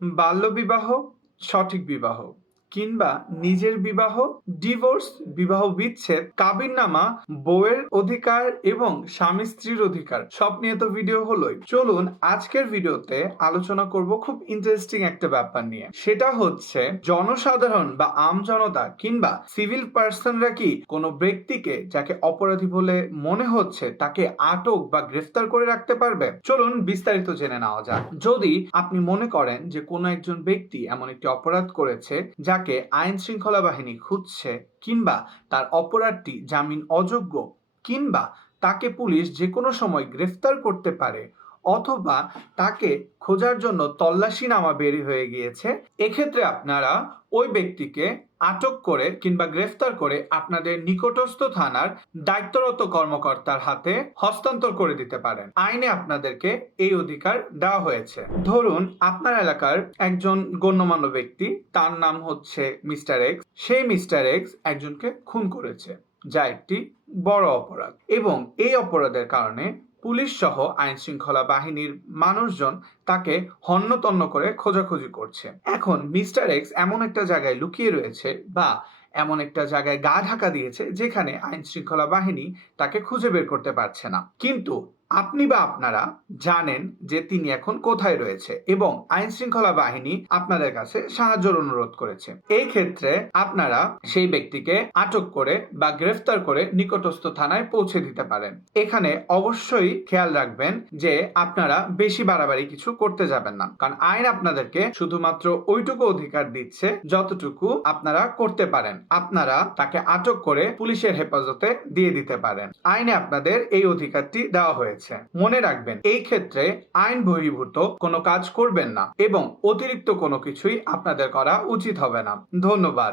বাল্যবিবাহ সঠিক বিবাহ। কিংবা নিজের বিবাহ ডিভোর্স বিবাহ বিচ্ছেদ, কাবিননামা, বউয়ের অধিকার এবং স্বামী স্ত্রীর অধিকার, সব নিয়ে তো ভিডিও হলোই। চলুন আজকের ভিডিওতে আলোচনা করব খুব ইন্টারেস্টিং একটা ব্যাপার নিয়ে। সেটা হচ্ছে জনসাধারণ বা আমজনতা কিংবা সিভিল পার্সনরা কি কোনো ব্যক্তিকে যাকে অপরাধী বলে মনে হচ্ছে তাকে আটক বা গ্রেফতার করে রাখতে পারবে? চলুন বিস্তারিত জেনে নেওয়া যাক। যদি আপনি মনে করেন যে কোনো একজন ব্যক্তি এমন একটি অপরাধ করেছে যাকে আইন শৃঙ্খলা বাহিনী খুঁজছে কিংবা তার অপরাধটি জামিন অযোগ্য কিংবা তাকে পুলিশ যে কোনো সময় গ্রেফতার করতে পারে। অথবা তাকে খোঁজার জন্য তল্লাশি নামা বেরি হয়ে গিয়েছে। এক্ষেত্রে আপনারা ওই ব্যক্তিকে আটক করে কিংবা গ্রেফতার করে আপনাদের নিকটস্থ থানার দায়িত্বরত কর্মকর্তার হাতে হস্তান্তর করে দিতে পারেন। আইনে আপনাদেরকে এই অধিকার দেওয়া হয়েছে। ধরুন, আপনার এলাকার একজন গণ্যমান্য ব্যক্তি, তার নাম হচ্ছে মিস্টার এক্স। সেই মিস্টার এক্স একজনকে খুন করেছে, যা একটি বড় অপরাধ। এবং এই অপরাধের কারণে পুলিশ সহ আইন শৃঙ্খলা বাহিনীর মানুষজন তাকে হন্যতন্ন করে খোঁজাখুঁজি করছে। এখন মিস্টার এক্স এমন একটা জায়গায় লুকিয়ে রয়েছে বা এমন একটা জায়গায় গা ঢাকা দিয়েছে যেখানে আইন শৃঙ্খলা বাহিনী তাকে খুঁজে বের করতে পারছে না। কিন্তু আপনি বা আপনারা জানেন যে তিনি এখন কোথায় রয়েছে এবং আইন শৃঙ্খলা বাহিনী আপনাদের কাছে সাহায্যের অনুরোধ করেছে। এই ক্ষেত্রে আপনারা সেই ব্যক্তিকে আটক করে বা গ্রেফতার করে নিকটস্থ থানায় পৌঁছে দিতে পারেন। এখানে অবশ্যই খেয়াল রাখবেন যে আপনারা বেশি বাড়াবাড়ি কিছু করতে যাবেন না। কারণ আইন আপনাদেরকে শুধুমাত্র ওইটুকু অধিকার দিচ্ছে যতটুকু আপনারা করতে পারেন। আপনারা তাকে আটক করে পুলিশের হেফাজতে দিয়ে দিতে পারেন। আইনে আপনাদের এই অধিকারটি দেওয়া হয়েছে। মনে রাখবেন, এই ক্ষেত্রে আইন বহির্ভূত কোনো কাজ করবেন না এবং অতিরিক্ত কোনো কিছুই আপনাদের করা উচিত হবে না। ধন্যবাদ।